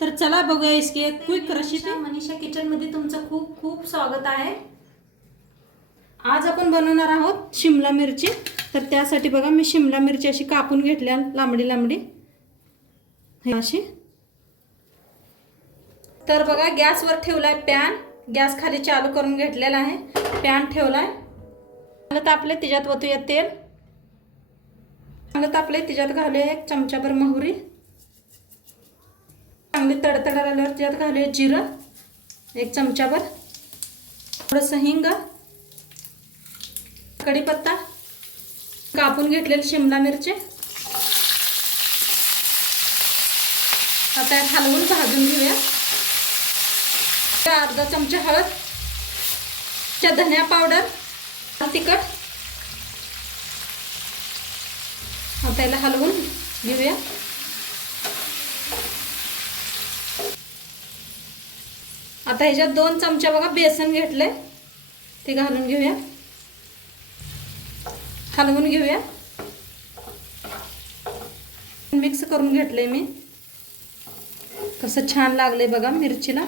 तर चला बघूया इसकी एक क्विक रेसिपी मनीषा किचनमध्ये तुमचं खूप खूप स्वागत आहे. आज आपण बनवणार आहोत शिमला मिरची. तर त्यासाठी बघा मी शिमला मिरची अशी कापून घेतल्या लांबडी लांबडी. हे अशी. तर बघा गॅसवर ठेवलाय पॅन. गॅस खाली चालू करून घेतलेला आहे. पॅन ठेवलाय. चांगलं तापले त्याच्यात ओतूया तेल. चांगलं तापले त्याच्यात घालूया एक चमचाभर मोहरी. चांगली तडतड आल्यावर त्यात घालूया जिरं एक चमचाभर. थोडंसं हिंग कढीपत्ता कापून घेतलेले शिमला मिरची. आता यात हलवून भाजून घेऊया. त्या अर्धा चमचा हळद च्या धनिया पावडर तिखट. आता याला हलवून घेऊया. आता ह्याच्यात दोन चमचा बघा बेसन घेतले ते घालून घेऊया. हलवून घेऊया. मिक्स करून घेतले मी. कसं छान लागलंय बघा मिरचीला.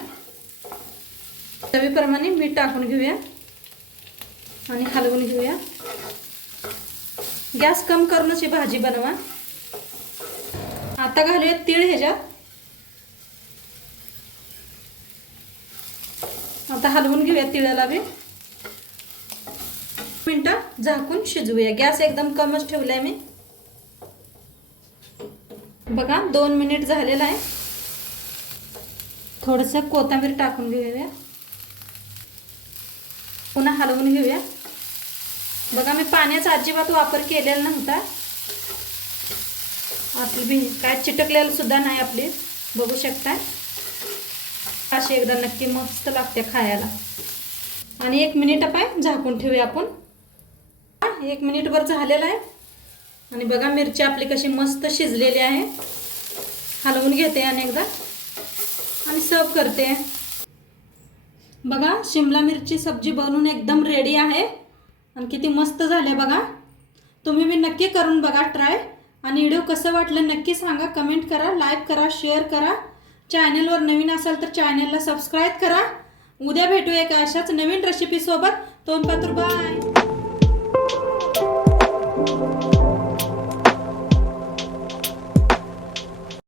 चवीप्रमाणे मीठ टाकून घेऊया आणि हलवून घेऊया. गॅस कम करूनच ही भाजी बनवा. आता घालूया तीळ ह्याच्यात. आता हलवून घेऊया तिळाला बी. मिनटं झाकून शिजवूया. गॅस एकदम कमच ठेवलाय मी. बघा दोन मिनिट झालेलं आहे. थोडंसं कोथिंबीर टाकून घेऊया. पुन्हा हलवून घेऊया. बघा मी पाण्याचा अजिबात वापर केलेला नव्हता. आपली भिंग काय चिटकलेलं सुद्धा नाही आपली. बघू शकता अशी एकदा नक्की मस्त लागते खायला. आणि एक मिनिट पाय झाकून ठेवूया आपण. एक मिनिटभर झालेलं आहे. आणि बघा मिरची आपली कशी मस्त शिजलेली आहे. हलवून घेते आणि एकदा. आणि सर्व करते. बघा शिमला मिरची सब्जी बनवून एकदम रेडी आहे. आणि किती मस्त झाले बघा. तुम्ही मी नक्की करून बघा ट्राय. आणि व्हिडिओ कसं वाटलं नक्की सांगा. कमेंट करा लाईक करा शेअर करा. चॅनलवर नवीन असाल तर चॅनलला सबस्क्राईब करा. उद्या भेटू एका अशाच नवीन रेसिपीसोबत तोंड पातूर बाय